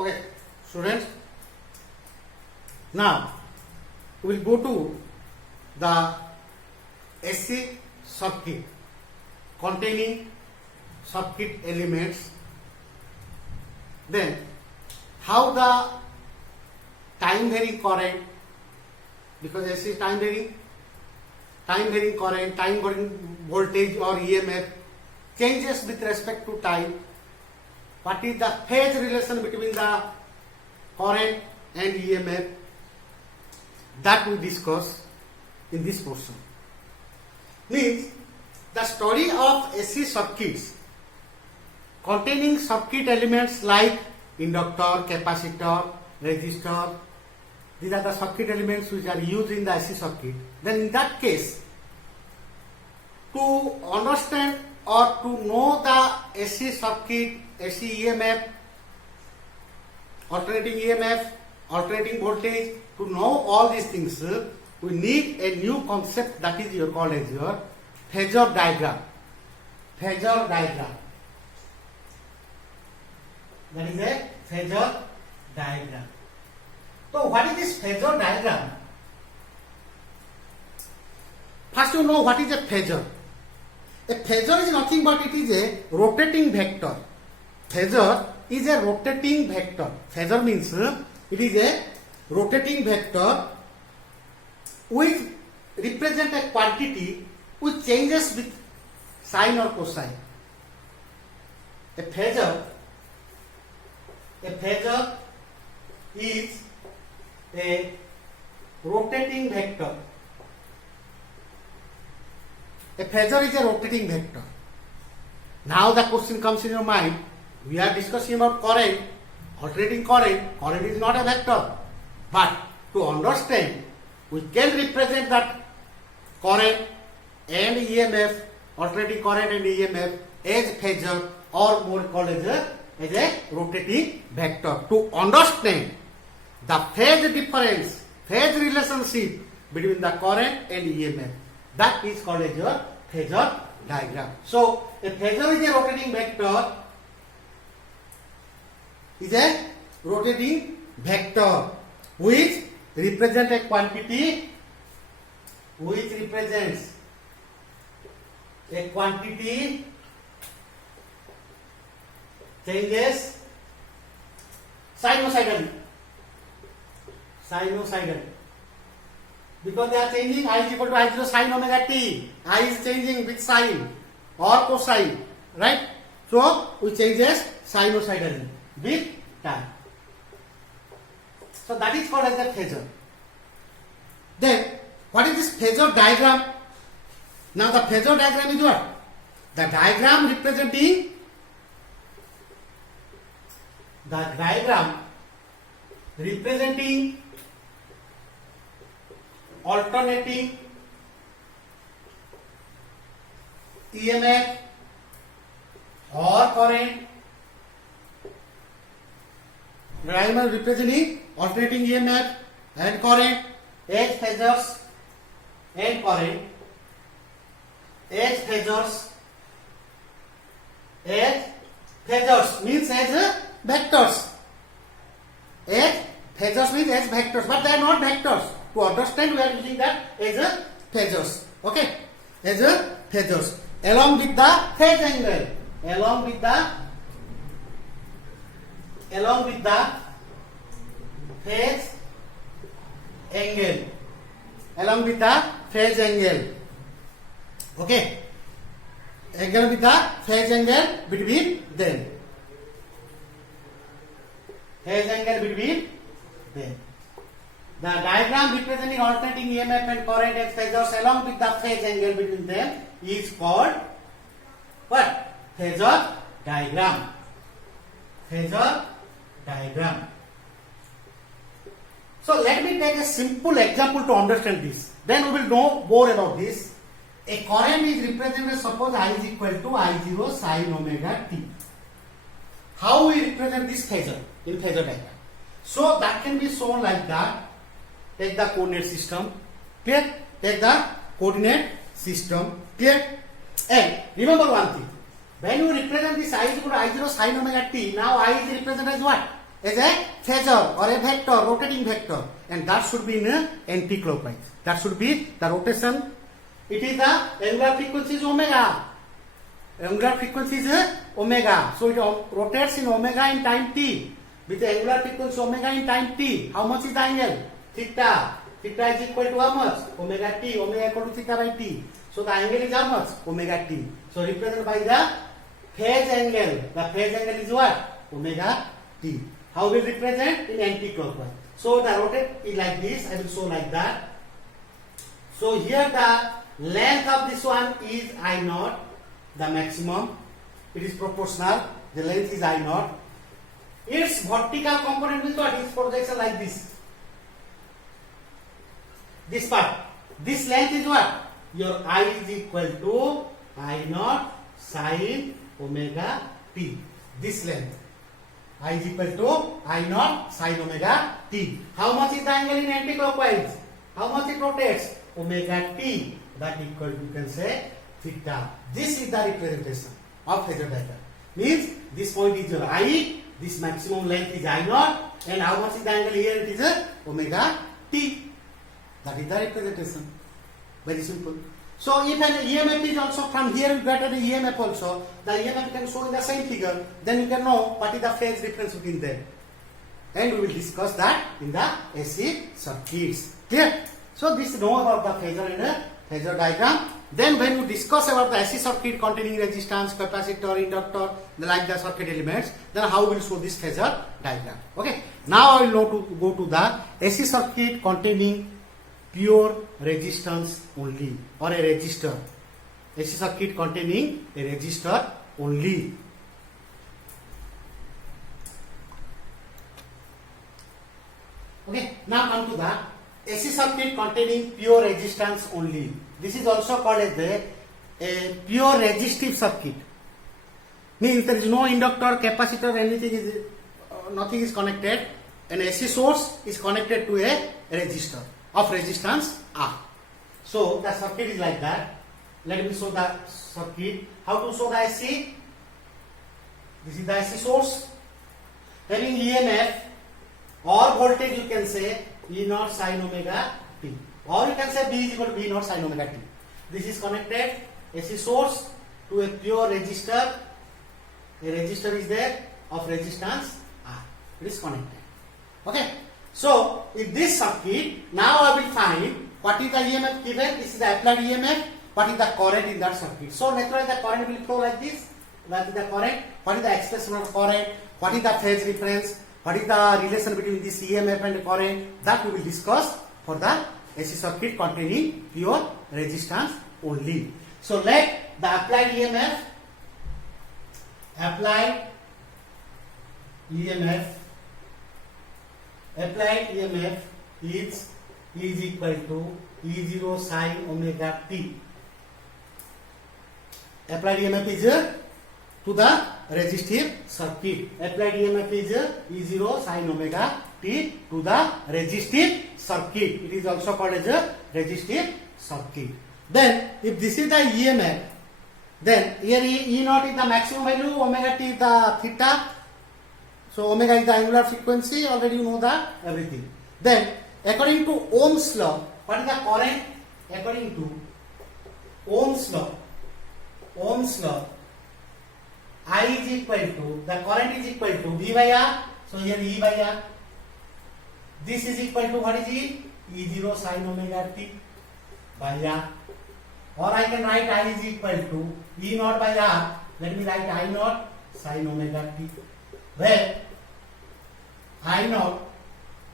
Okay, students. Now we will go to the AC circuit containing circuit elements. Then how the time varying current, because AC is time varying current, time varying voltage or EMF changes with respect to time. What is the phase relation between the current and EMF? That we discuss in this portion. Means the study of AC circuits containing circuit elements like inductor, capacitor, resistor. These are the circuit elements which are used in the AC circuit. Then in that case, to understand or to know the AC circuit, AC EMF, alternating EMF, alternating voltage, to know all these things, we need a new concept that is called as your phasor diagram. Phasor diagram. That is a phasor diagram. So what is this phasor diagram? First you know what is a phasor. A phasor is nothing but it is a rotating vector. Phasor is a rotating vector. Phasor means it is a rotating vector which represent a quantity which changes with sine or cosine. A phasor is a rotating vector. A phasor is a rotating vector. Now the question comes in your mind, we are discussing about current, alternating current. Current is not a vector. But to understand, we can represent that current and EMF, alternating current and EMF as phasor or more called as a rotating vector. To understand the phase difference, phase relationship between the current and EMF, that is called as your phasor diagram. So a phasor is a rotating vector. Is a rotating vector which represents a quantity, which represents a quantity changes sinusoidally. Sinusoidally. Because they are changing, I is equal to I0 sin omega t. I is changing with sine or cosine, right? So we changes sinusoidally with time. So that is called as a phasor. Then what is this phasor diagram? Now the phasor diagram is what? The diagram representing alternating EMF or current. Diagram representing alternating EMF and current as phasors and current as phasors means as vectors. As phasors means as vectors, but they are not vectors. To understand, we are using that as a phasors. Okay, as a phasors along with the phase angle, along with the phase angle, okay, angle with the phase angle between them, The diagram representing alternating EMF and current as phasors along with the phase angle between them is called what? Phasor diagram. Phasor diagram. So let me take a simple example to understand this. Then we will know more about this. A current is represented, suppose I is equal to I0 sin omega t. How we represent this phasor in phasor diagram? So that can be shown like that. Take the coordinate system. Clear? Take the coordinate system. Clear? And remember one thing. When you represent this I is equal to I0 sin omega t, now I is represented as what? as a phasor or a vector, rotating vector, and that should be in anti-clockwise. That should be the rotation. It is the angular frequency is omega. Angular frequency is omega. So it rotates in omega in time t. With the angular frequency omega in time t, how much is the angle? Theta. Theta is equal to how much? Omega t. Omega equal to theta by t. So the angle is how much? Omega t. So represented by the phase angle. The phase angle is what? Omega t. How will represent? In anti-clockwise. So the rotate is like this. I will show like that. So here the length of this one is I naught, the maximum. It is proportional. The length is I naught. Its vertical component means what? Its projection like this. This part. This length is what? Your I is equal to I naught sine omega t. This length. I is equal to I naught sine omega t. How much is the angle in anti-clockwise? How much it rotates? Omega t. That equal to, you can say, theta. This is the representation of phasor diagram. Means this point is your I, this maximum length is I naught, and how much is the angle here? It is omega t. That is the representation. Very simple. So if an EMF is also from here, you get an EMF also. The EMF can show in the same figure. Then you can know what is the phase difference between them. And we will discuss that in the AC circuits. Clear? So this know about the phasor and phasor diagram. Then when you discuss about the AC circuit containing resistance, capacitor, inductor, like the circuit elements, then how we will show this phasor diagram. Okay. Now I will know to go to the AC circuit containing pure resistance only, or a resistor. AC circuit containing a resistor only. Okay, now come to the AC circuit containing pure resistance only. This is also called as a pure resistive circuit. Means there is no inductor, capacitor, anything is nothing is connected. An AC source is connected to a resistor of resistance R. So the circuit is like that. Let me show the circuit. How to show the AC? This is the AC source having EMF or voltage, you can say E naught sin omega t, or you can say B is equal to B naught sin omega t. This is connected AC source to a pure resistor. A resistor is there of resistance R. It is connected. Okay. So in this circuit, now I will find what is the EMF given. This is the applied EMF. What is the current in that circuit? So naturally the current will flow like this. That is the current. What is the expression of current? What is the phase difference? What is the relation between this EMF and current? That we will discuss for the AC circuit containing pure resistance only. So let the applied EMF is equal to E0 sin omega t. Applied EMF is to the resistive circuit. Applied EMF is E0 sin omega t to the resistive circuit. It is also called as a resistive circuit. Then if this is the EMF, then here E naught is the maximum value, omega t is the theta. So omega is the angular frequency, already you know that everything. Then according to Ohm's law, what is the current? According to Ohm's law, I is equal to, the current is equal to V by R. So here E by R. This is equal to what is E? E0 sin omega t by R. Or I can write I is equal to E naught by R. Let me write I naught sin omega t, where I naught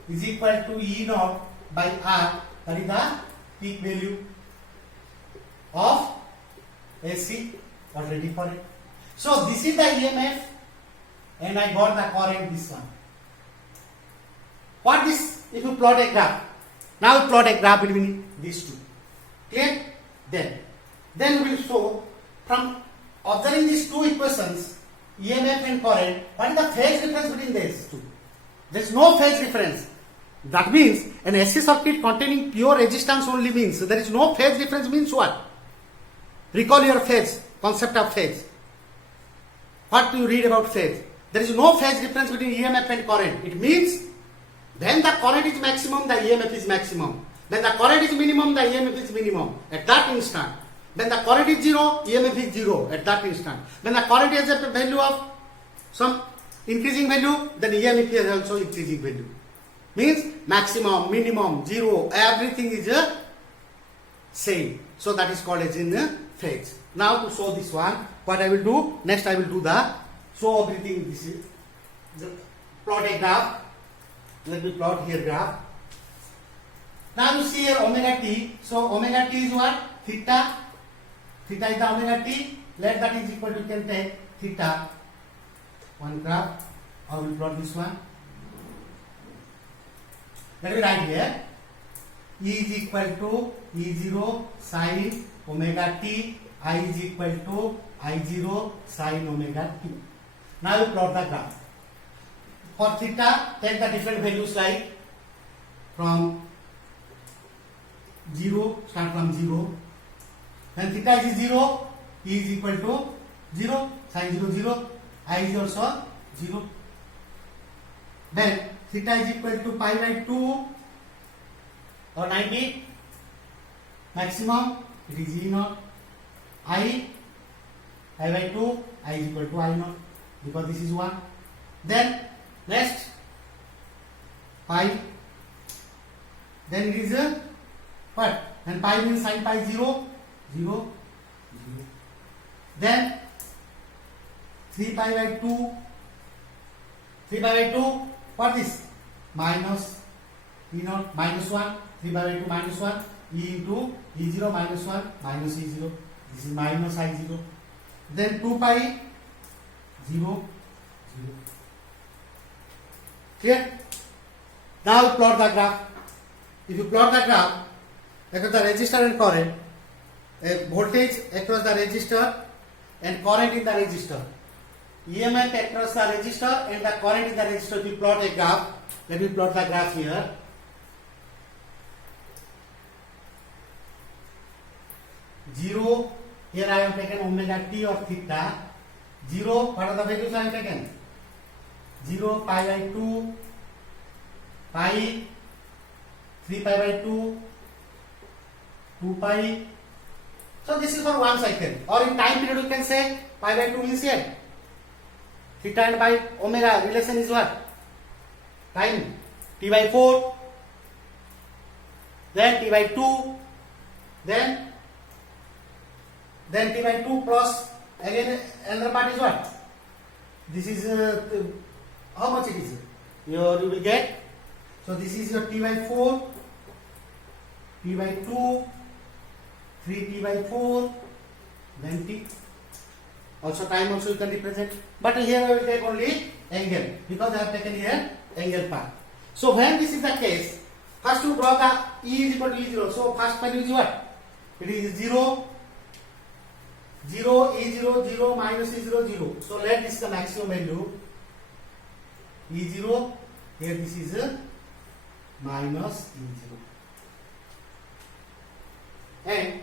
is equal to E naught by R. That is the peak value of AC already for it. So this is the EMF, and I got the current, this one. What this? If you plot a graph, now you plot a graph between these two. Clear? Then we will show from observing these two equations, EMF and current, what is the phase difference between these two? There is no phase difference. That means an AC circuit containing pure resistance only means there is no phase difference. Means what? Recall your phase, concept of phase. What do you read about phase? there is no phase difference between EMF and current. It means when the current is maximum, the EMF is maximum. When the current is minimum, the EMF is minimum at that instant. When the current is zero, EMF is zero at that instant. When the current has a value of some increasing value, then EMF has also increasing value. Means maximum, minimum, zero, everything is same. So that is called as in phase. Now to show this one, what I will do, next I will do the show everything. This is the plot a graph. Let me plot here graph. Now you see here omega t. So omega t is what? Theta. Theta is the omega t. Let that is equal to, you can take theta. One graph. I will plot this one. Let me write here. E is equal to E0 sin omega t. I is equal to I0 sin omega t. Now you plot the graph. For theta, take the different values like from 0, start from 0. When theta is 0, E is equal to 0, sin 0, 0, I is also 0. Then theta is equal to pi by 2 or 90. Maximum, it is E naught. I by 2, I is equal to I naught, because this is 1. Then next pi, then it is what? Then pi means sin pi 0, 0, 0. Then 3 pi by 2, 3 pi by 2, what is? Minus E naught, minus 1, 3 pi by 2 minus 1, E into E0 minus 1, minus E0. This is minus I0. Then 2 pi, 0, 0. Clear? Now plot the graph. If you plot the graph, across the resistor and current, a voltage across the resistor and current in the resistor, EMF across the resistor and the current in the resistor. If you plot a graph, let me plot the graph here. 0, here I have taken omega t or theta. 0, what are the values I have taken? 0, pi by 2, pi, 3 pi by 2, 2 pi. So this is for one cycle. Or in time period you can say pi by 2 means here. Theta and pi omega relation is what? Time. T by 4, then T by 2, then T by 2 plus again another part is what? This is how much it is? You will get. So this is your T by 4, T by 2, 3T by 4, then T. Also time also you can represent. But here I will take only angle, because I have taken here angle part. So when this is the case, first you draw the E is equal to E0. So first value is what? It is 0, 0, E0, 0, minus E0, 0. So let this is the maximum value. E0, here this is minus E0. And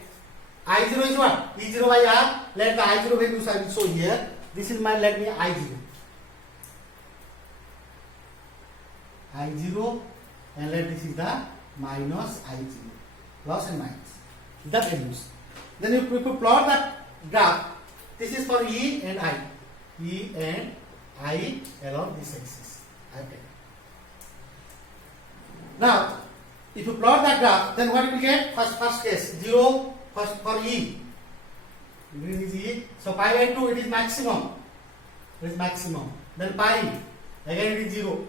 I0 is what? E0 by R. Let the I0 values I will show here. This is my, let me I0. I0, and let this is the minus I0. Plus and minus. The values. Then if you plot that graph, this is for E and I. E and I along this axis. Okay. Now, if you plot that graph, then what you will get? First case, 0 first for E. Green is E. So pi by 2 it is maximum. It is maximum. Then pi, again it is 0.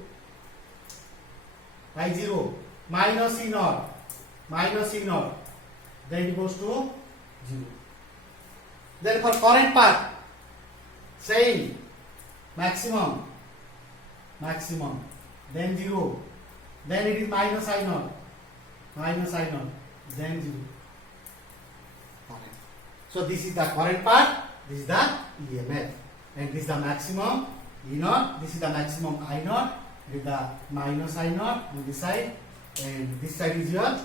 Pi 0. Minus E naught. Minus E naught. Then it goes to 0. Then for current part, same. Maximum. Maximum. Then 0. Then it is minus I naught. Minus I naught. Then 0. So this is the current part, this is the EMF, and this is the maximum E naught, this is the maximum I naught, with the minus I naught on this side, and this side is your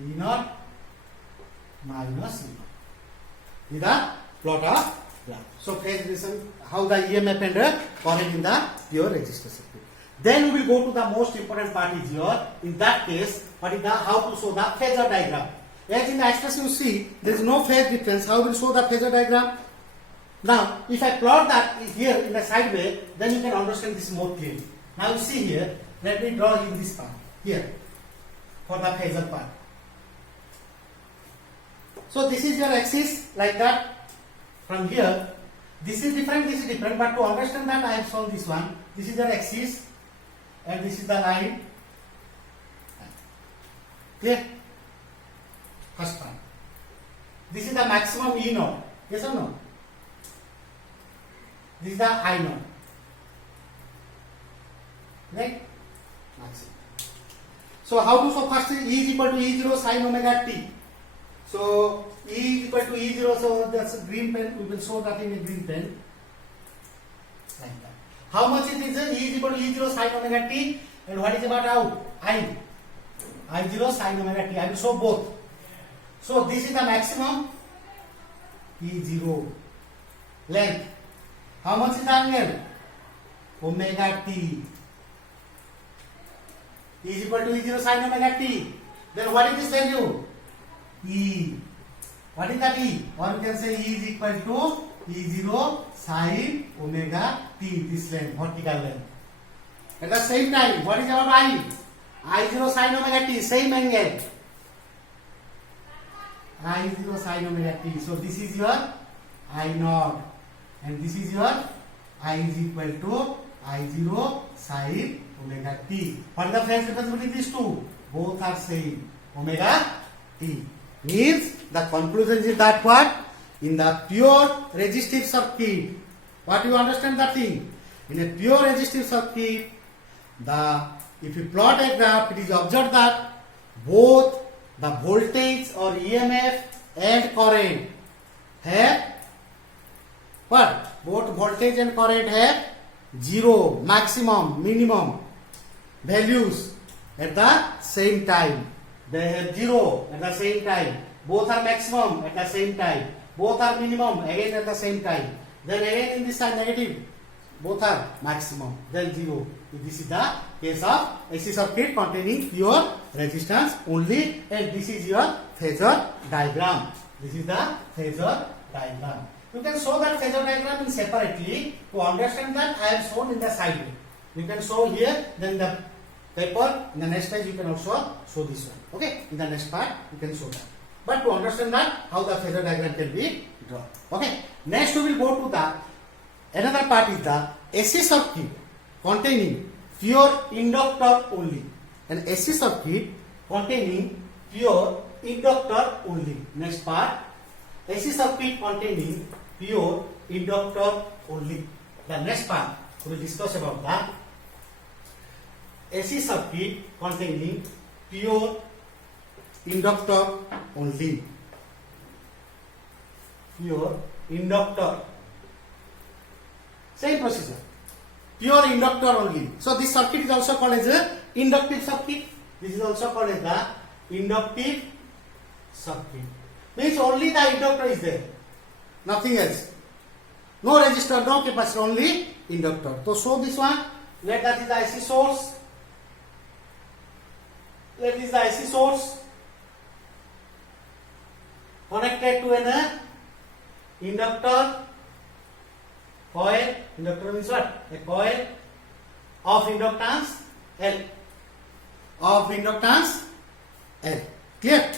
E naught minus E naught. This is the plot of Yeah. So phase relation, how the EMF and current in the pure resistor circuit. Then we will go to the most important part is here. In that case, what is the how to show the phasor diagram. As in the expression you see, there is no phase difference. How will show the phasor diagram? Now, if I plot that here in the sideway, then you can understand this more clearly. Now you see here, let me draw in this part here for the phasor part. So this is your axis like that. From here, this is different, but to understand that I have shown this one. This is your axis and this is the line. Clear? First part. This is the maximum E naught. Yes or no? This is the I naught. Right? Maximum. So how to show first E is equal to E0 sin omega t. So E is equal to E0, so that's a green pen. We will show that in a green pen. Like that. How much it is? E is equal to E0 sin omega t. And what is about out? I0 sin omega t. I will show both. So this is the maximum E0 length. How much is the angle? Omega t. E is equal to E0 sin omega t. Then what is this value? E. What is that E? Or you can say E is equal to E0 sin omega t. This length, vertical length. At the same time, what is about I? I0 sin omega t, same angle. I0 sin omega t. So this is your I naught. And this is your I is equal to I0 sin omega t. What is the phase difference between these two? Both are same. Omega t. Means the conclusion is that what? In the pure resistive circuit, what you understand that thing? In a pure resistive circuit, if you plot a graph, it is observed that both the voltage or EMF and current have what? Both voltage and current have zero, maximum, minimum values at the same time. They have zero at the same time. Both are maximum at the same time. Both are minimum again at the same time. Then again in this side negative. Both are maximum. Then zero. This is the case of AC circuit containing pure resistance only. And this is your phasor diagram. This is the phasor diagram. You can show that phasor diagram in separately. To understand that, I have shown in the side way. You can show here, then the paper, in the next page you can also show this one. Okay, in the next part you can show that. But to understand that, how the phasor diagram can be drawn. Okay, next we will go to the another part is the AC circuit containing pure inductor only. An AC circuit containing pure inductor only. Next part, AC circuit containing pure inductor only. The next part we will discuss about that. AC circuit containing pure inductor only. Pure inductor. Same procedure. Pure inductor only. So this circuit is also called as a inductive circuit. This is also called as the inductive circuit. Means only the inductor is there. Nothing else. No resistor, no capacitor, only inductor. So show this one. Let that is the AC source. Let this the AC source connected to an inductor coil. Inductor means what? A coil of inductance L. Of inductance L. Clear?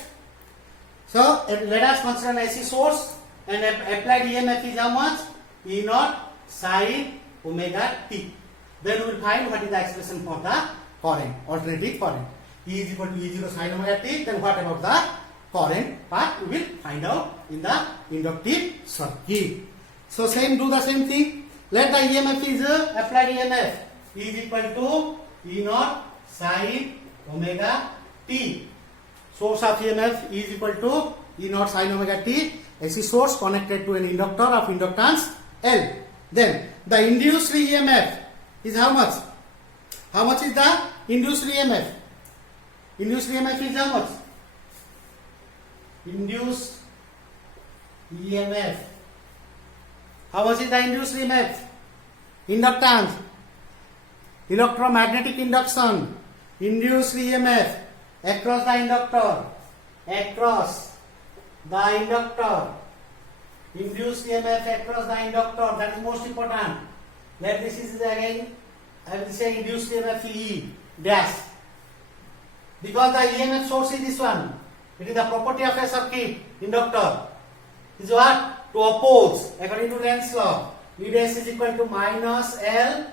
So let us consider an AC source and applied EMF is how much? E naught sin omega t. Then we will find what is the expression for the current, alternating current. E is equal to E0 sin omega t. Then what about the current part? We will find out in the inductive circuit. So do the same thing. Let the EMF is applied EMF. E is equal to E naught sin omega t. Source of EMF is equal to E naught sin omega t. AC source connected to an inductor of inductance L. Then the induced EMF is how much? How much is the induced EMF? Induced EMF is how much? Induced EMF How much is the induced EMF? Inductance. Electromagnetic induction. Induced EMF across the inductor. Across the inductor. Induced EMF across the inductor. That is most important. Let this is again, I will say induced EMF E dash. Because the EMF source is this one. It is the property of a circuit inductor. Is what? To oppose according to Lenz's law. E dash is equal to minus L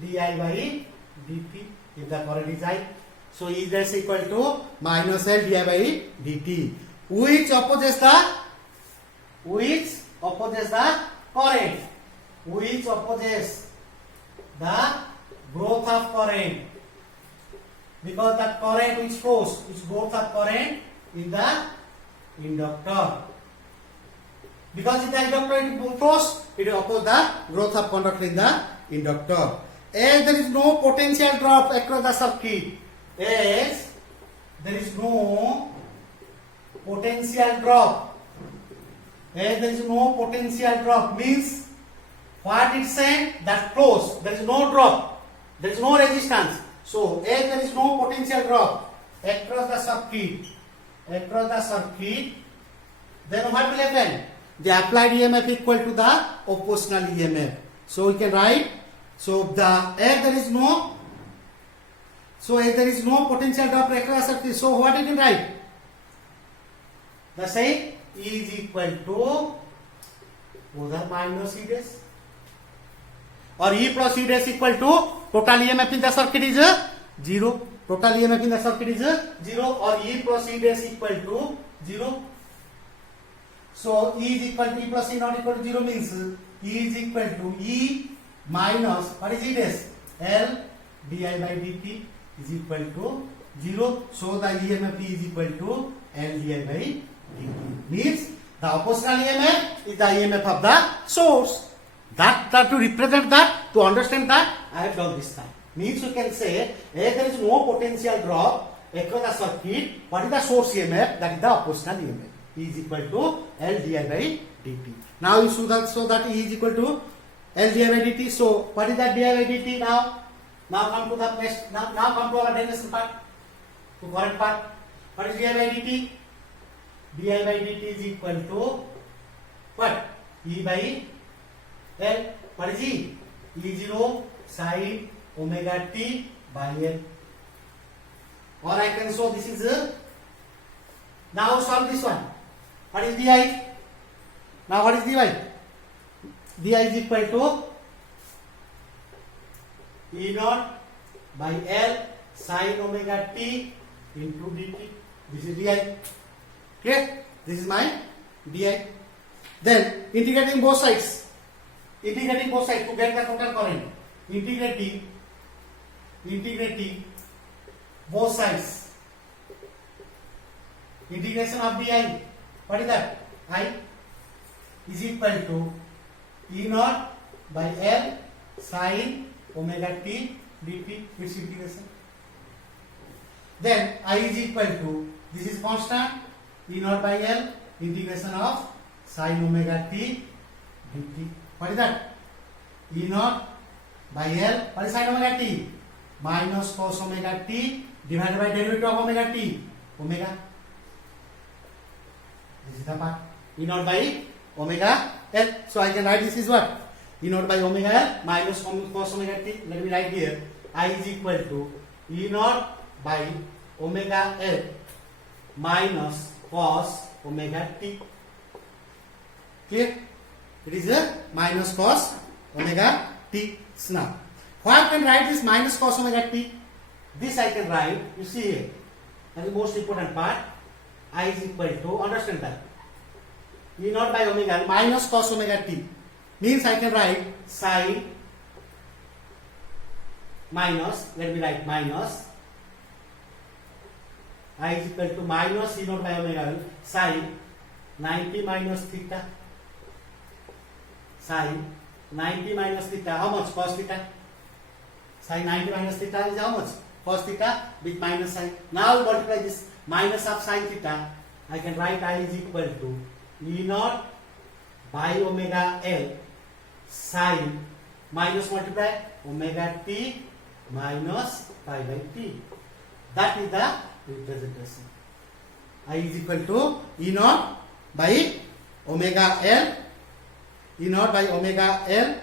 di by dt if the current is I. So E dash equal to minus L di by dt, which opposes the current, which opposes the growth of current, because the current which flows is growth of current in the inductor. Because in the inductor it flows, it will oppose the growth of conductor in the inductor. As there is no potential drop across the circuit, as there is no potential drop, as there is no potential drop means what it said that flows, there is no drop, there is no resistance. So as there is no potential drop across the circuit, then what will happen? The applied EMF equal to the oppositional EMF. So we can write, as there is no potential drop across the circuit, so what you can write? The same E is equal to either minus E dash or E plus E dash equal to total EMF in the circuit is 0. Total EMF in the circuit is 0, or E plus E dash equal to 0. So E is equal to E plus E not equal to 0 means E is equal to E minus, what is E dash? L di by dt is equal to 0. So the EMF E is equal to L di by dt. Means the oppositional EMF is the EMF of the source. That to represent that, to understand that, I have done this time. Means you can say, if there is no potential drop across the circuit, what is the source EMF? That is the oppositional EMF. E is equal to L di by dt. Now you show that E is equal to L di by dt. So what is that di by dt now? Now come to the next. Now come to our derivation part, to current part. What is di by dt? Di by dt is equal to what? E by L. What is E? E0 sin omega t by L. Or I can show this is now solve this one. What is di? Now what is dy? Di is equal to E naught by L sin omega t into dt. This is di. Clear? This is my di. Then integrating both sides. Integrating both sides to get the total current. Integrating both sides. Integration of di. What is that? I is equal to E naught by L sin omega t dt. Its integration. Then I is equal to, this is constant, E naught by L integration of sin omega t dt. What is that? E naught by L. What is sin omega t? Minus cos omega t divided by derivative of omega t. Omega. This is the part. E naught by omega L. So I can write this is what? E naught by omega L minus cos omega t. Let me write here. I is equal to E naught by omega L minus cos omega t. Clear? It is a minus cos omega t. Now, why I can write this minus cos omega t? This I can write, you see here, that is the most important part. I is equal to, understand that, E naught by omega minus cos omega t means I can write sin minus, let me write minus, I is equal to minus E naught by omega sin 90 minus theta, sin 90 minus theta, how much? Cos theta. Sin 90 minus theta is how much? Cos theta with minus sin. Now multiply this minus of sin theta. I can write I is equal to E naught by omega L sine minus multiply omega t minus pi by t. That is the representation. I is equal to E naught by omega L, E naught by omega L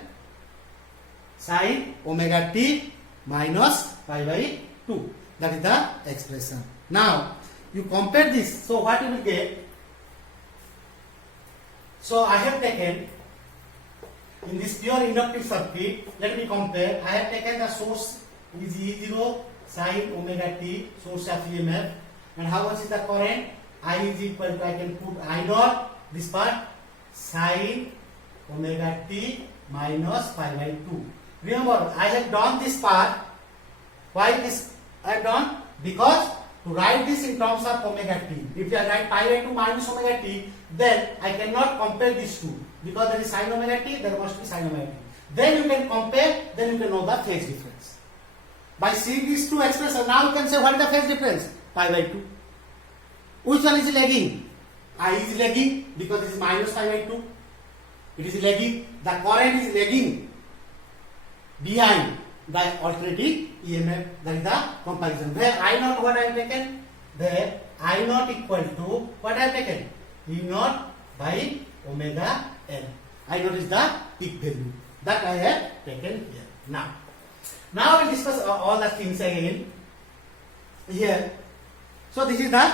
sine omega t minus pi by 2. That is the expression. Now you compare this. So what you will get? So I have taken in this pure inductive circuit. Let me compare. I have taken the source is E0 sine omega t, source of EMF, and how much is the current? I is equal to, I can put I naught, this part, sine omega t minus pi by 2. Remember, I have done this part. Why this I have done? Because to write this in terms of omega t. If I write pi by 2 minus omega t, then I cannot compare these two. Because there is sine omega t, there must be sine omega t. Then you can compare, then you can know the phase difference. By seeing these two expressions, now you can say what is the phase difference? Pi by 2. Which one is lagging? I is lagging because it is minus pi by 2. It is lagging. The current is lagging behind the alternating EMF. That is the comparison. Where I naught, what I have taken? There I naught equal to what I have taken? E naught by omega L. I naught is the peak value. That I have taken here. Now we will discuss all the things again here. So this is the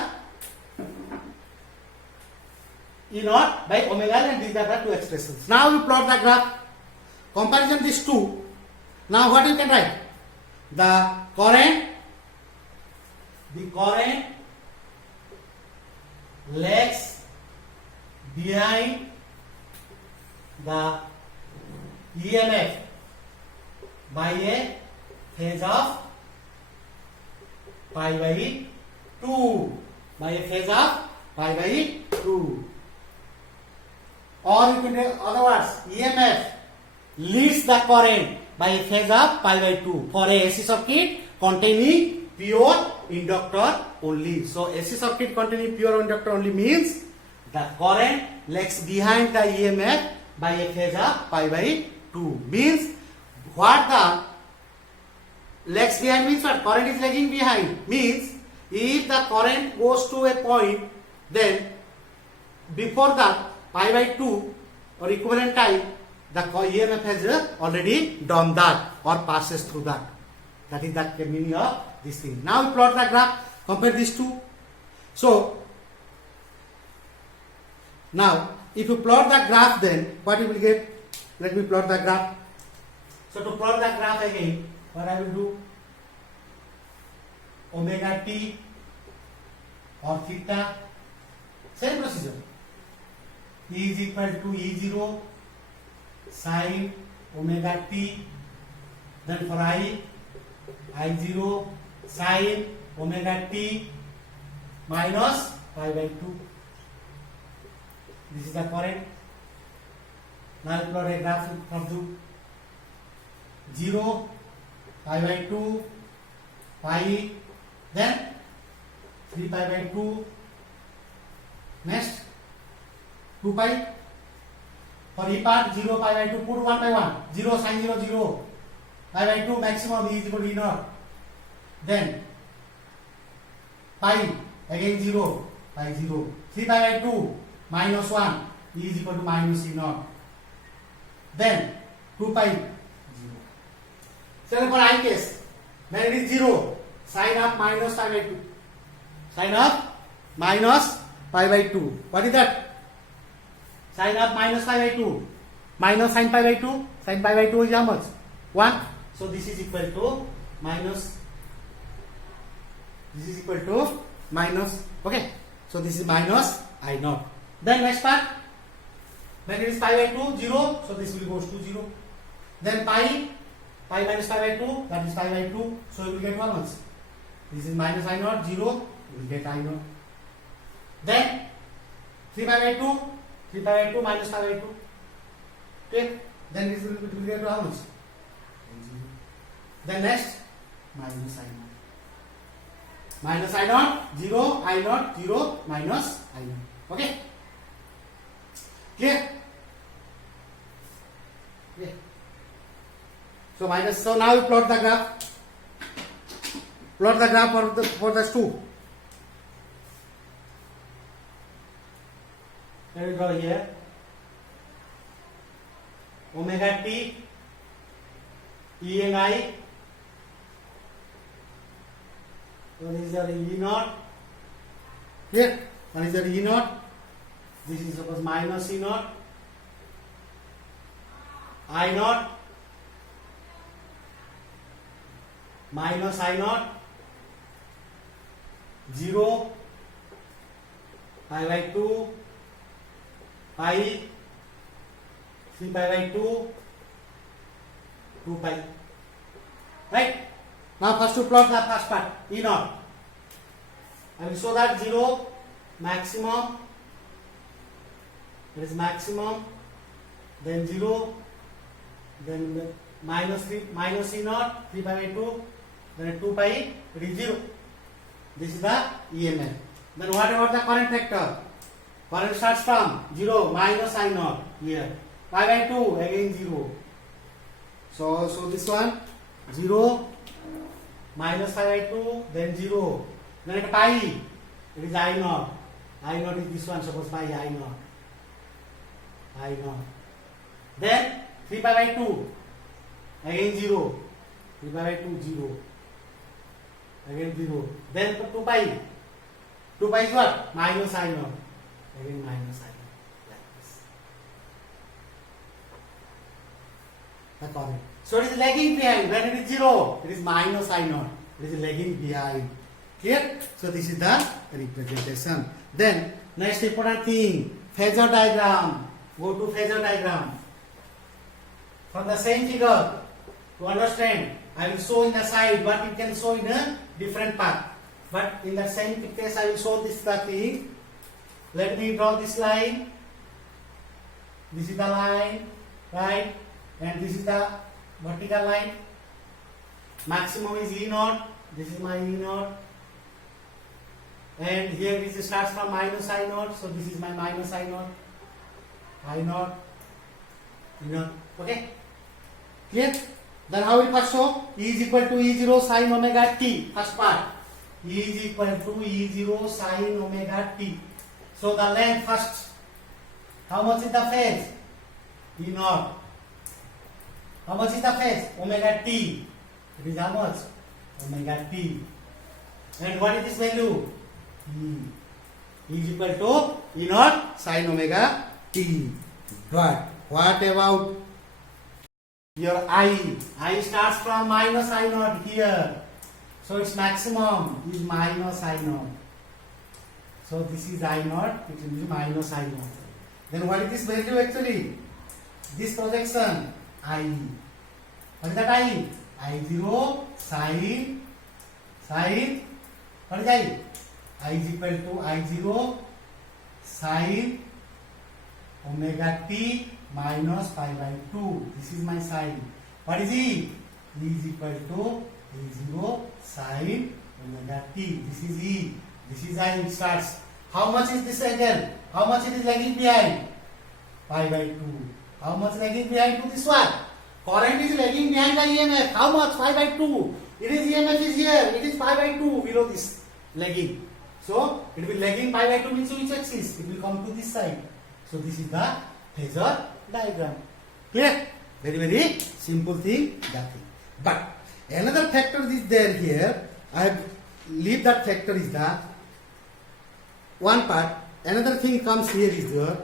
E naught by omega L, and these are the two expressions. Now we plot the graph. Comparison these two. Now what you can write? The current lags behind the EMF by a phase of pi by 2. By a phase of pi by 2. Or you can take other words, EMF leads the current by a phase of pi by 2 for a AC circuit containing pure inductor only. So AC circuit containing pure inductor only means the current lags behind the EMF by a phase of pi by 2. Means what the lags behind means what? Current is lagging behind. Means if the current goes to a point, then before that pi by 2 or equivalent time, the EMF has already done that or passes through that. That is the meaning of this thing. Now we plot the graph, compare these two. So now if you plot the graph, then what you will get? Let me plot the graph. So to plot the graph again, what I will do? Omega t or theta, same procedure. E is equal to E0 sine omega t, then for I0 sine omega t minus pi by 2. This is the current. Now I plot a graph from the 0, pi by 2, pi, then 3 pi by 2, next 2 pi. For E part 0 pi by 2, put 1 by 1, 0 sine 0 0, pi by 2 maximum E is equal to E naught. Then pi again 0, pi 0, 3 pi by 2 minus 1, E is equal to minus E naught. Then 2 pi 0. So for I case, when it is 0, sine of minus pi by 2, sine of minus pi by 2. What is that? Sine of minus pi by 2 minus sine pi by 2. Sine pi by 2 is how much? 1. So this is equal to minus. This is equal to minus. Okay. So this is minus I naught. Then next part. When it is pi by 2, 0. So this will goes to 0. Then pi minus pi by 2. That is pi by 2. So you will get how much? This is minus I naught, 0. You will get I naught. Then 3 pi by 2. 3 pi by 2 minus pi by 2. Okay. Then this will get to how much? 0. Then next, minus I naught. Minus I naught, 0, I naught, 0, minus I naught. Okay. Clear? Yeah. So minus. So now you plot the graph. Plot the graph for the 2. Let me draw here. Omega t, E and I. One is your E naught. Here, one is your E naught. This is suppose minus E naught. I naught. Minus I naught. 0. Pi by 2. Pi. 3 pi by 2. 2 pi. Right? Now first to plot the first part, E naught. I will show that 0, maximum, it is maximum, then 0, then minus 3, minus E naught, 3 pi by 2, then 2 pi, it is 0. This is the EMF. Then what about the current factor? Current starts from 0, minus I naught, here, pi by 2, again 0. So this one, 0, minus pi by 2, then 0. Then at pi, it is I naught. I naught is this one, suppose pi I naught. I naught. Then 3 pi by 2, again 0. 3 pi by 2, 0. Again 0. Then 2 pi. 2 pi is what? Minus I naught. Again minus I naught. Like this. The current. So it is lagging behind. When it is 0, it is minus I naught. It is lagging behind. Clear? So this is the representation. Then next important thing, phasor diagram. Go to phasor diagram. From the same figure, to understand, I will show in the side, but you can show in a different path. But in the same case, I will show this the thing. Let me draw this line. This is the line, right? And this is the vertical line. Maximum is E naught. This is my E naught. And here this starts from minus I naught. So this is my minus I naught. I naught. E naught. Okay? Clear? Then how will first show? E is equal to E0 sin omega t. First part. E is equal to E0 sin omega t. So the length first. How much is the phase? E naught. How much is the phase? Omega t. It is how much? Omega t. And what is this value? E. E is equal to E naught sin omega t. But what about your I? I starts from minus I naught here. So its maximum is minus I naught. So this is I naught, it will be minus I naught. Then what is this value actually? This projection, I. What is that I? I0 sin, what is I? I is equal to I0 sin omega t minus pi by 2. This is my sin. What is E? E is equal to E0 sin omega t. This is E. This is I. It starts. How much is this angle? How much it is lagging behind? Pi by 2. How much lagging behind to this one? Current is lagging behind the EMF. How much? Pi by 2. It is EMF is here. It is pi by 2 below this lagging. So it will lagging pi by 2 means which axis? It will come to this side. So this is the phasor diagram. Clear? Very, very simple thing, that thing. But another factor is there here. I have leave that factor is the one part. Another thing comes here is there.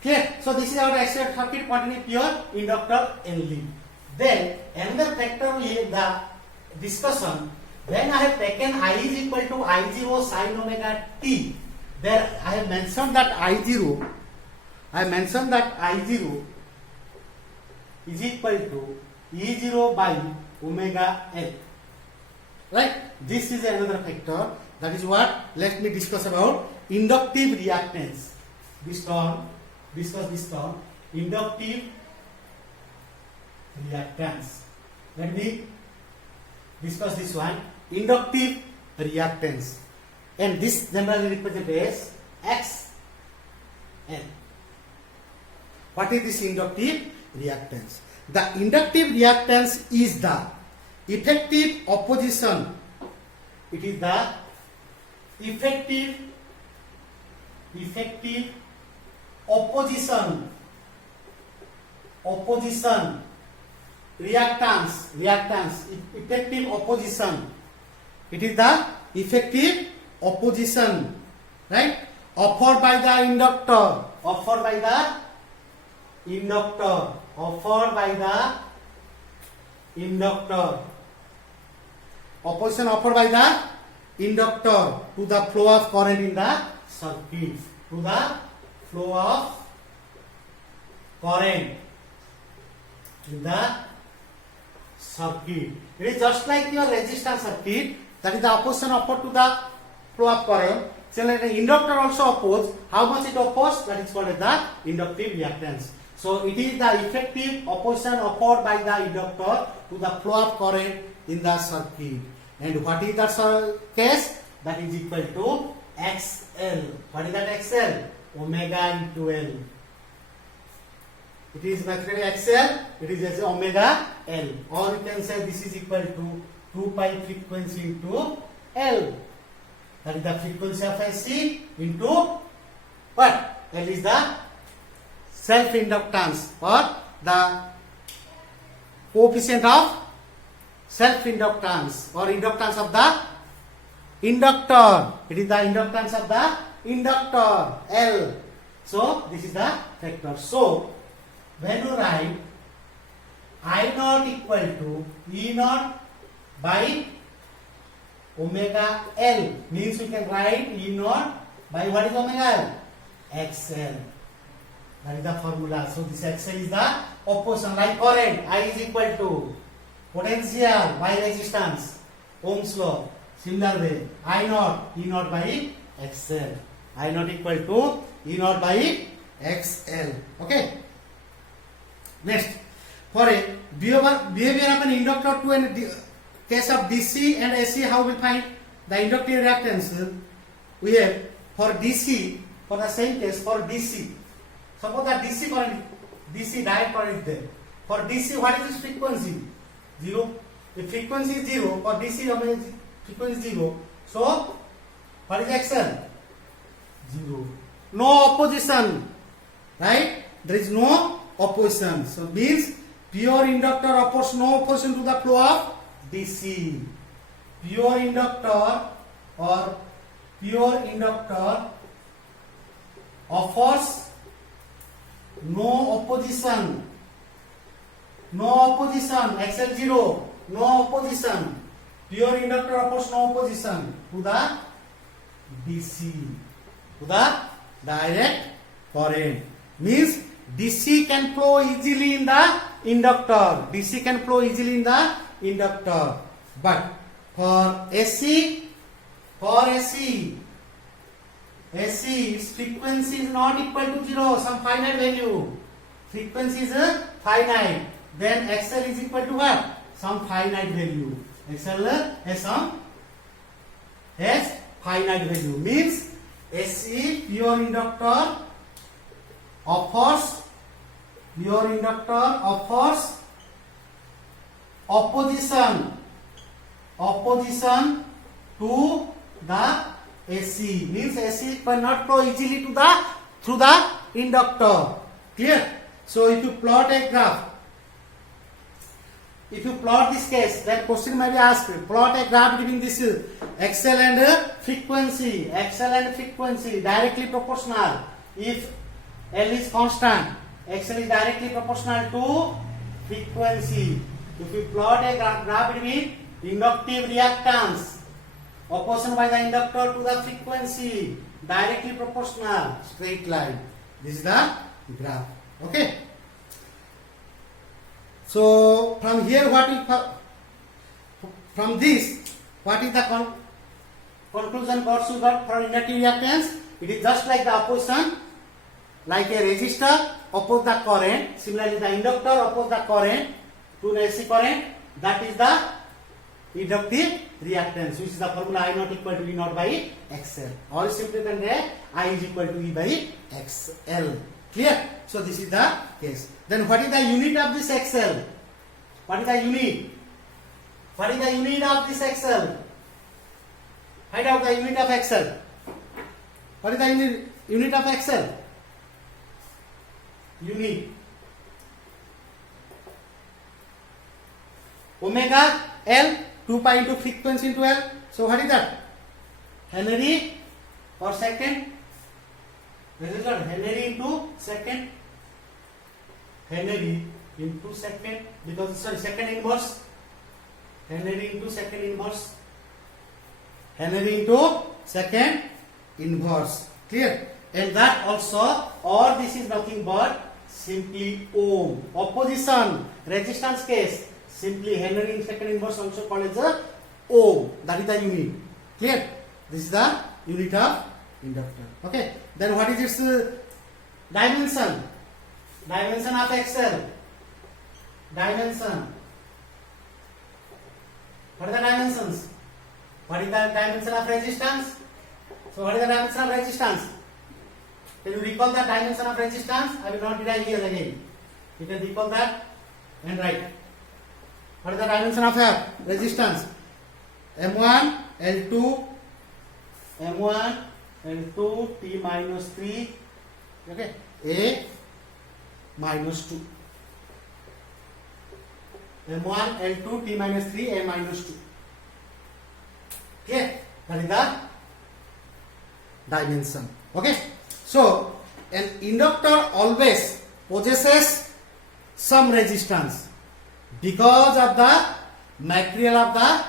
Okay, so this is our actual circuit quantity pure inductor only. Then another factor is the discussion. When I have taken I is equal to I0 sin omega t, there I have mentioned that I0 is equal to E0 by omega L. Right? This is another factor. That is what? Let me discuss about inductive reactance. This term, discuss this term, inductive reactance. Let me discuss this one, inductive reactance. And this generally represented as XL. What is this inductive reactance. The inductive reactance is the effective opposition. It is the effective opposition reactance, effective opposition. It is the effective opposition, right, offered by the inductor, opposition offered by the inductor to the flow of current in the circuit, to the flow of current in the circuit. It is just like your resistance circuit, that is the opposition offered to the flow of current. So the inductor also opposes. How much it opposes? That is called as the inductive reactance. So it is the effective opposition offered by the inductor to the flow of current in the circuit. And what is that case? That is equal to XL. What is that XL? Omega into L. It is naturally XL, it is as omega L. Or you can say this is equal to 2 pi frequency into L. That is the frequency of AC into what? L is the self-inductance or the coefficient of self-inductance or inductance of the inductor. It is the inductance of the inductor L. So this is the factor. So when you write I naught equal to E naught by omega L, means you can write E naught by what is omega L? XL. That is the formula. So this XL is the opposition, like current. I is equal to potential by resistance, Ohm's law. Similar way, I naught, E naught by XL. I naught equal to E naught by XL. Okay. Next, for a behavior of an inductor to an case of DC and AC, how we find the inductive reactance? We have for DC, for the same case for DC. Suppose that DC current, DC direct current is there. For DC, what is its frequency? 0. If frequency is 0, for DC frequency is 0. So, what is XL? 0. No opposition, right? There is no opposition. So means pure inductor offers no opposition to the flow of DC. Pure inductor offers no opposition. XL 0. No opposition. Pure inductor offers no opposition to the DC. To the direct current. Means DC can flow easily in the inductor. DC can flow easily in the inductor. But for AC, its frequency is not equal to 0, some finite value. Frequency is finite. Then XL is equal to what? Some finite value. XL has finite value. Means AC, pure inductor offers opposition to the AC. Means AC cannot flow easily to through the inductor. Clear? So if you plot a graph, if you plot this case, then question may be asked, plot a graph giving this XL and frequency, directly proportional. If L is constant, XL is directly proportional to frequency. If you plot a graph between inductive reactance, opposition by the inductor to the frequency, directly proportional, straight line. This is the graph. Okay. So from here, what is the conclusion what you got for inductive reactance? It is just like the opposition, like a resistor oppose the current. Similarly, the inductor oppose the current to the AC current. That is the inductive reactance, which is the formula I naught equal to E naught by XL. Or simply can write I is equal to E by XL. Clear? So this is the case. Then what is the unit of this axle? What is the unit? What is the unit of this axle? Find out the unit of axle. What is the unit of axle? Unit. Omega L, 2 pi into frequency into L. So what is that? Henry or second? This is what? Henry into second. Henry into second, because second inverse. Henry into second inverse. Henry into second inverse. Clear? And that also, or this is nothing but simply ohm. Opposition, resistance case, simply Henry in second inverse, also called as a ohm. That is the unit. Clear? This is the unit of inductor. Okay. Then what is its dimension? Dimension of axle. Dimension. What are the dimensions? What is the dimension of resistance? So what is the dimension of resistance? Can you recall the dimension of resistance? I will not derive here again. You can recall that and write. What is the dimension of resistance? M1, L2, M1, L2, T minus 3, okay, A minus 2. M1, L2, T minus 3, A minus 2. Okay, that is the dimension. Okay, so an inductor always possesses some resistance because of the material of the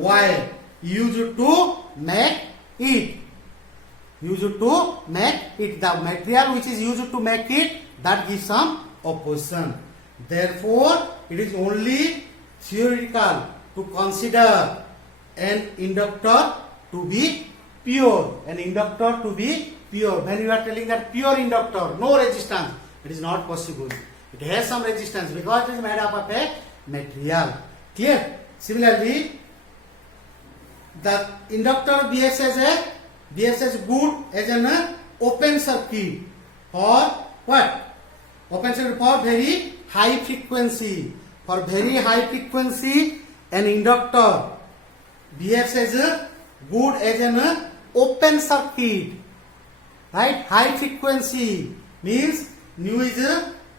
wire used to make it. Used to make it. The material which is used to make it, that gives some opposition. Therefore, it is only theoretical to consider an inductor to be pure. An inductor to be pure. When you are telling that pure inductor, no resistance, it is not possible. It has some resistance because it is made up of a material. Clear? Similarly, the inductor behaves as good as an open circuit for what? Open circuit for very high frequency. For very high frequency, an inductor behaves as good as an open circuit. Right? High frequency means nu is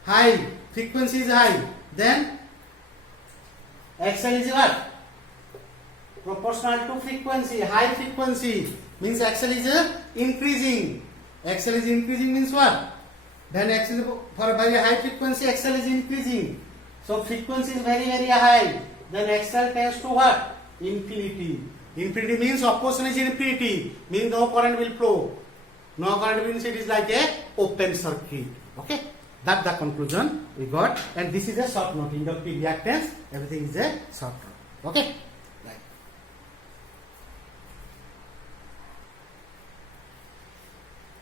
high, frequency is high. Then XL is what? Proportional to frequency. High frequency means XL is increasing. XL is increasing means what? Then XL for very high frequency, XL is increasing. So frequency is very high. Then XL tends to what? Infinity. Infinity means opposition is infinity. Means no current will flow. No current means it is like a open circuit. Okay. That's the conclusion we got. And this is a short note. Inductive reactance. Everything is a short note. Okay. Right.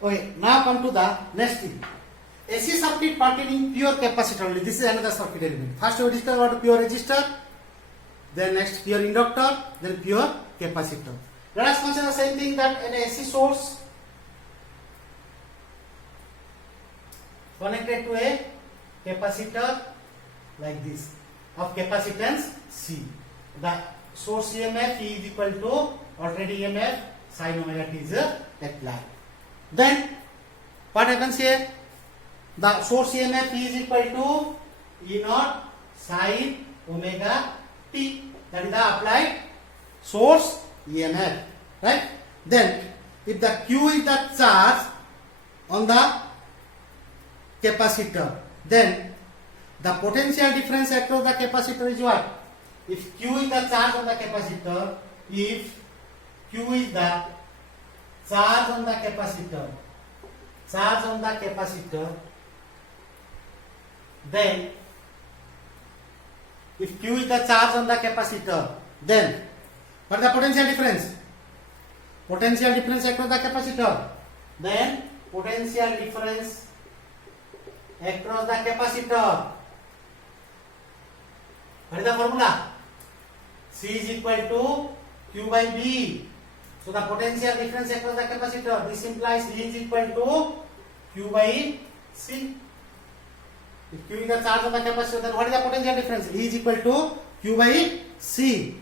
Okay. Now come to the next thing. AC circuit containing pure capacitor only. This is another circuit element. First we discuss about pure resistor. Then next pure inductor. Then pure capacitor. Let us consider the same thing, that an AC source connected to a capacitor like this of capacitance C. The source EMF E is equal to alternating EMF sin omega t is applied. Then what happens here? The source EMF E is equal to E naught sin omega t. That is the applied source EMF. Right? Then if the Q is the charge on the capacitor, then the potential difference across the capacitor is what? If Q is the charge on the capacitor, if Q is the charge on the capacitor, then if Q is the charge on the capacitor, then what is the potential difference? Potential difference across the capacitor. Then potential difference across the capacitor. What is the formula? C is equal to Q by B. So the potential difference across the capacitor, this implies V is equal to Q by C. If Q is the charge of the capacitor, then what is the potential difference? E is equal to Q by C.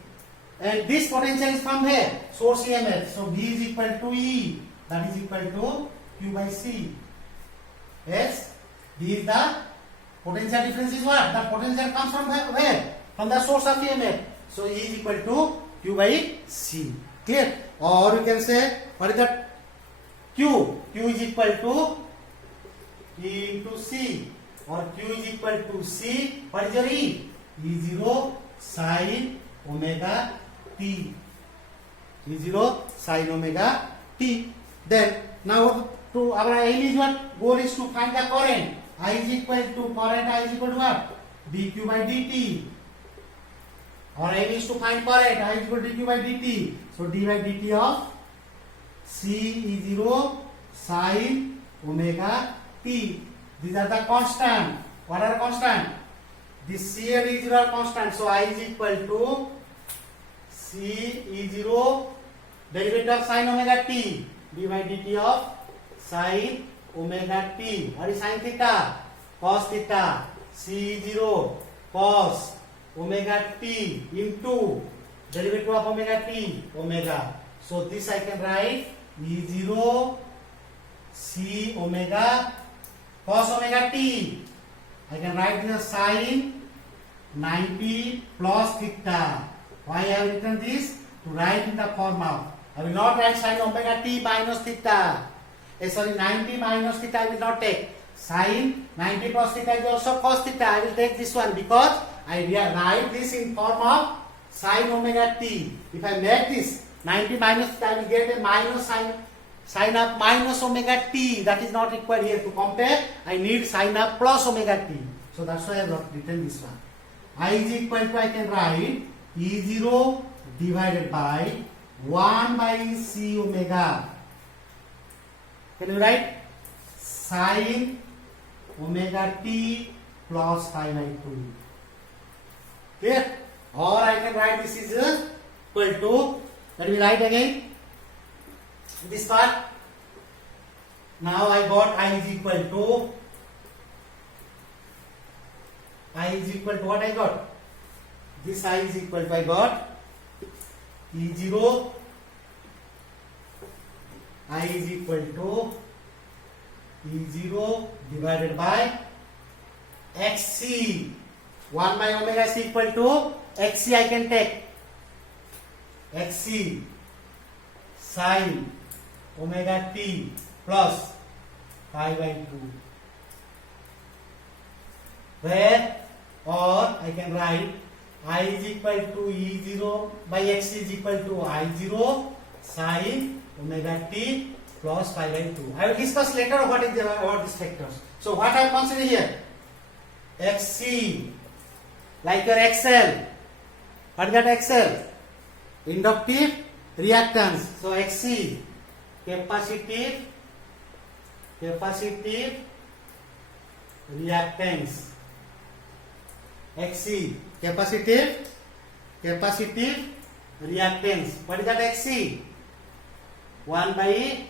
And this potential is from where? Source EMF. So V is equal to E. That is equal to Q by C. Yes. V is the potential difference is what? The potential comes from where? From the source of EMF. So E is equal to Q by C. Clear? Or you can say, what is that? Q. Q is equal to E into C. Or Q is equal to C. What is your E? E0 sin omega t. E0 sin omega t. Then now to our aim is what? Goal is to find the current. I is equal to current. I is equal to what? dq by dt. Our aim is to find current. I is equal to dq by dt. So d by dt of C E0 sin omega t. These are the constant. What are constant? This C and E0 are constant. So I is equal to C E0 derivative of sin omega t. D by dt of sin omega t. What is sin theta? Cos theta. C E0 cos omega t into derivative of omega t, omega. So this I can write E0 C omega cos omega t. I can write this as sin 90 plus theta. Why I have written this? To write in the form of, I will not write sin omega t minus theta. Sorry, 90 minus theta I will not take. Sin 90 plus theta is also cos theta. I will take this one because I write this in form of sin omega t. If I make this 90 minus theta, I will get a minus sin of minus omega t. That is not required here. To compare, I need sin of plus omega t. So that's why I have written this one. I is equal to, I can write E0 divided by 1 by C omega. Can you write? Sin omega t plus pi by 2. Clear? Or I can write this is equal to, let me write again this part. Now I got I is equal to what I got? This I is equal to, I got E0 I is equal to E0 divided by XC. 1 by omega c equal to XC I can take. XC sin omega t plus pi by 2. Where? Or I can write I is equal to E0 by XC is equal to I0 sin omega t plus pi by 2. I will discuss later what is about these factors. So what I am considering here? XC, like your XL. What is that XL? Inductive reactance. So XC, capacitive reactance. XC, capacitive reactance. What is that XC? 1 by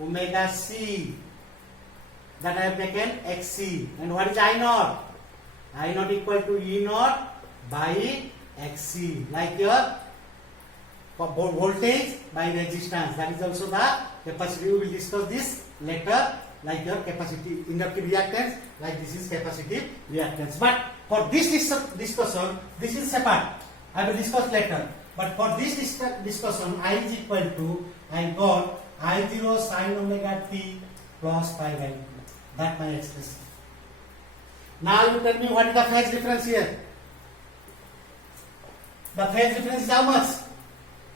omega c. That I have taken XC. And what is I naught? I naught equal to E naught by XC. Like your voltage by resistance. That is also the capacity. We will discuss this later. Like your capacity inductive reactance. Like this is capacitive reactance. But for this discussion, this is separate. I will discuss later. But for this discussion, I is equal to, I got I0 sin omega t plus pi by 2. That my expression. Now you tell me what is the phase difference here? The phase difference is how much?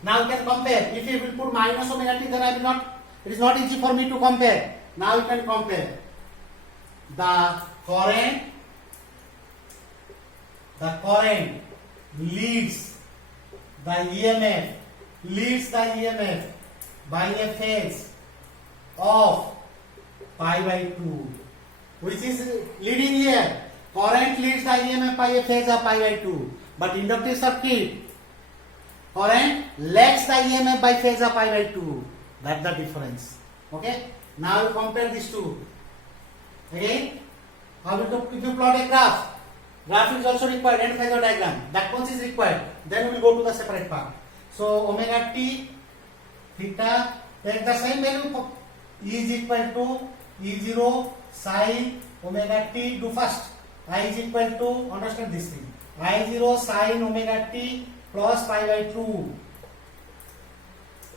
Now you can compare. If you will put minus omega t, then I will not. It is not easy for me to compare. Now you can compare the current leads the EMF by a phase of pi by 2, which is leading here. Current leads the EMF by a phase of pi by 2, but inductive circuit, current lags the EMF by phase of pi by 2. That's the difference. Okay. Now you compare these two. Again, how will if you plot a graph is also required and phasor diagram. That much is required. Then we will go to the separate part. So omega t theta, take the same value. E is equal to E0 sin omega t. Do first. I is equal to, understand this thing. I0 sin omega t plus pi by 2.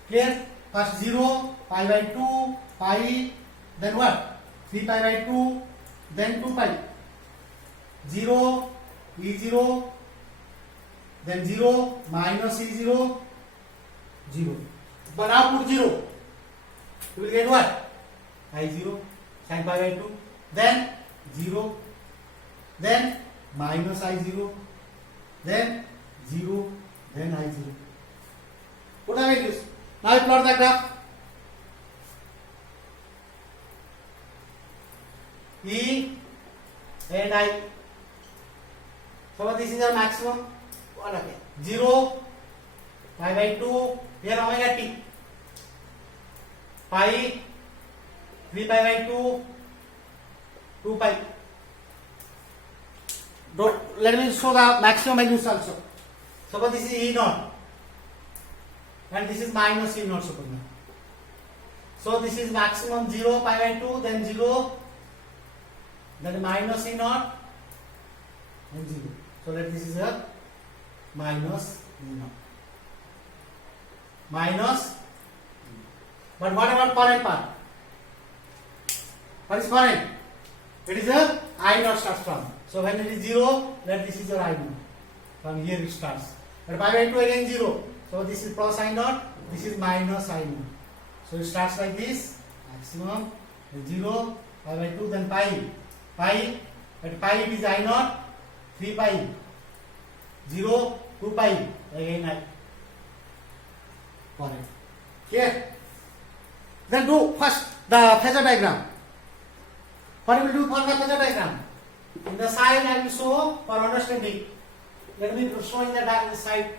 Clear? First 0, pi by 2, pi, then what? 3 pi by 2, then 2 pi. 0, E0, then 0, minus E0, 0. But now put 0. You will get what? I0, sin pi by 2. Then 0, then minus I0, then 0, then I0. Put the values. Now you plot the graph. E and I. So this is our maximum. Okay. 0, pi by 2, here omega t. Pi, 3 pi by 2, 2 pi. Let me show the maximum values also. Suppose this is E naught. And this is minus E naught. So this is maximum 0 pi by 2, then 0, then minus E naught, and 0. So let this is a minus E naught. Minus. But what about current part? What is current? It is a I naught starts from. So when it is 0, let this is your I naught. From here it starts. But pi by 2 again 0. So this is plus I naught, this is minus I naught. So it starts like this, maximum, then 0, pi by 2, then pi. Pi, at pi it is I naught, 3 pi, 0, 2 pi, again I. Correct. Clear? Then do first the phasor diagram. What will do for the phasor diagram? In the side I will show for understanding. Let me show in the side.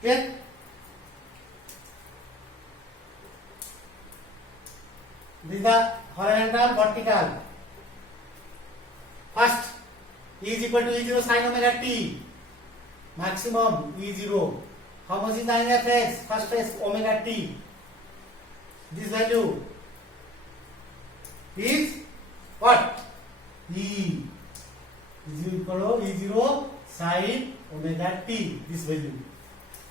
Clear? This is the horizontal, vertical. First, E is equal to E0 sin omega t. Maximum E0. How much is the inner phase? First phase omega t. This value is what? E is equal to E0 sin omega t. This value.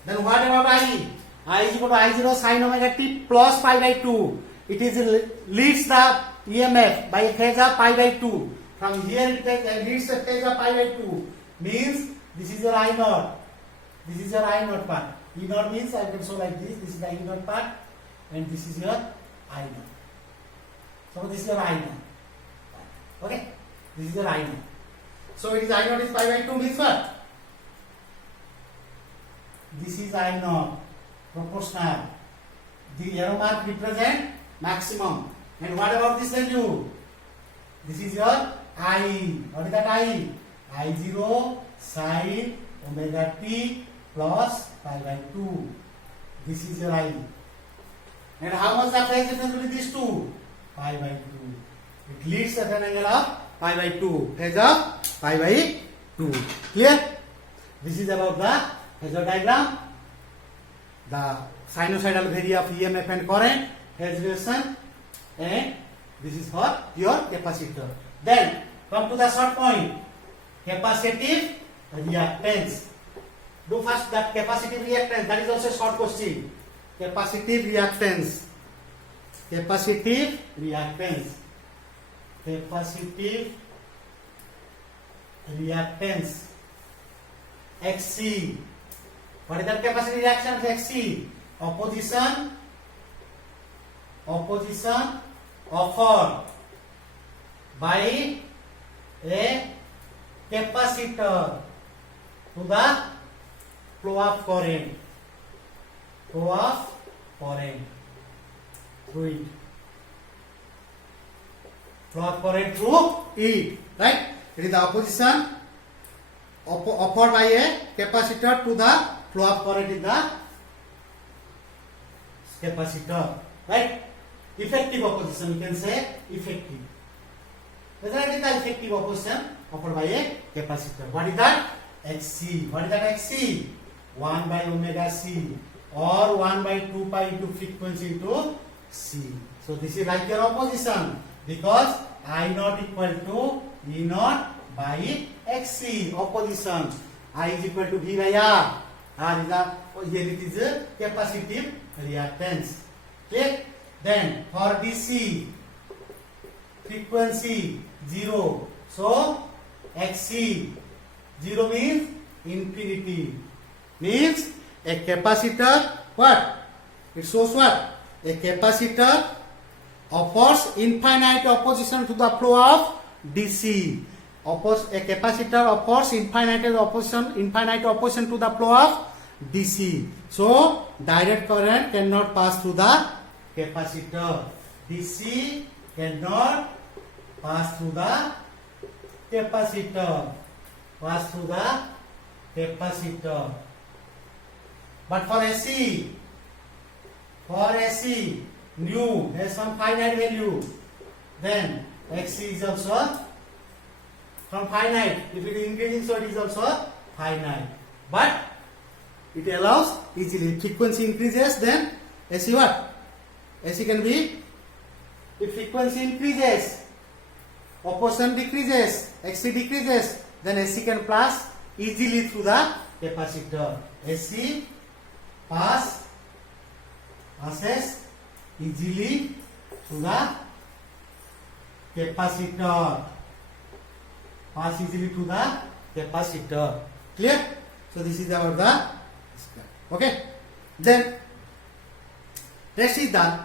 Then what about I? I is equal to I0 sin omega t plus pi by 2. It is leads the EMF by a phase of pi by 2. From here it leads the phase of pi by 2. Means this is your I naught. This is your I naught part. E naught means I can show like this. This is the E naught part, and this is your I naught. So this is your I naught. Okay, this is your I naught. So it is I naught is pi by 2 means what? This is I naught proportional. The arrow mark represent maximum. And what about this value? This is your I. What is that I? I0 sin omega t plus pi by 2. This is your I. And how much the phase difference between these two? Pi by 2. It leads at an angle of pi by 2. Phase of pi by 2. Clear? This is about the phasor diagram. The sinusoidal vary of EMF and current, phase relation, and this is for your capacitor. Then come to the short point, capacitive reactance. Do first that capacitive reactance. That is also a short question. Capacitive reactance. Capacitive reactance. Capacitive reactance. XC. What is that capacitive reaction of XC? Opposition offered by a capacitor to the flow of current. Flow of current through it. Flow of current through it. Right? It is the opposition offered by a capacitor to the flow of current in the capacitor. Right? Effective opposition, you can say effective. Whether it is the effective opposition offered by a capacitor. What is that? Xc. What is that Xc? 1 by omega c or 1 by 2 pi into frequency into c. So this is like your opposition because I naught equal to E naught by Xc. Opposition. I is equal to V by R. R is the, here it is a capacitive reactance. Okay. Then for DC frequency 0. So Xc 0 means infinity. Means a capacitor what? It shows what? A capacitor offers infinite opposition to the flow of DC. A capacitor offers infinite opposition to the flow of DC. So direct current cannot pass through the capacitor. DC cannot pass through the capacitor. Pass through the capacitor. But for AC, nu has some finite value. Then Xc is also from finite. If it is increasing, so it is also finite. But it allows easily. Frequency increases, then AC what? AC can be, if frequency increases, opposition decreases, Xc decreases, then AC can pass easily through the capacitor. AC passes easily through the capacitor. Pass easily through the capacitor. Clear? So this is about the, okay. Then rest is done.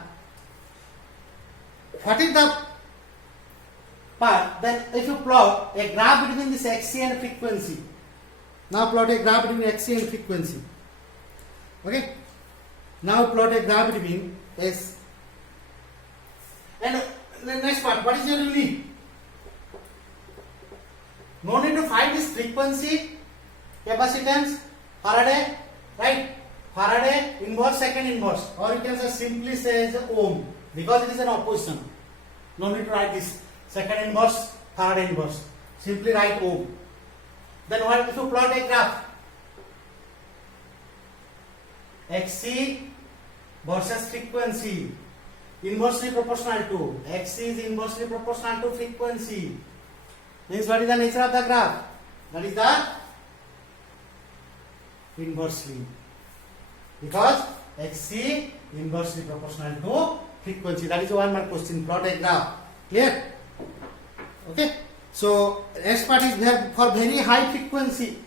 What is the part? Then if you plot a graph between this Xc and frequency. Now plot a graph between Xc and frequency. Okay. Now plot a graph between S and the next part. What is your unit? No need to find this frequency, capacitance, Faraday, right? Faraday inverse, second inverse, or you can say simply say as ohm because it is an opposition. No need to write this second inverse, Faraday inverse. Simply write ohm. Then what if you plot a graph? Xc versus frequency, inversely proportional to. Xc is inversely proportional to frequency. Means what is the nature of the graph? That is the inversely. Because Xc inversely proportional to frequency. That is one more question. Plot a graph. Clear? Okay. So next part is for very high frequency.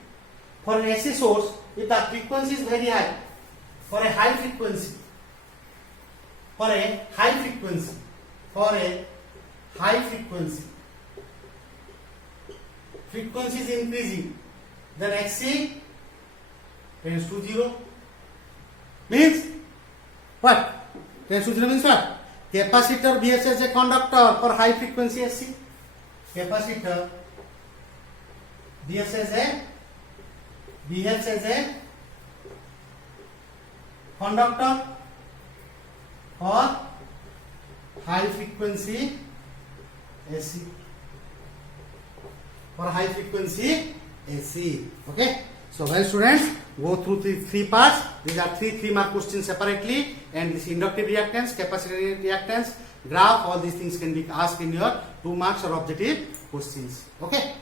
For an AC source, if the frequency is very high, for a high frequency, frequency is increasing, then Xc tends to 0. Means what? Tends to 0 means what? Capacitor behaves as a conductor for high frequency AC. Capacitor behaves as a conductor for high frequency AC. For high frequency AC. Okay. So well students, go through three parts. These are three mark questions separately, and this inductive reactance, capacitor reactance, graph, all these things can be asked in your 2 marks or objective questions. Okay.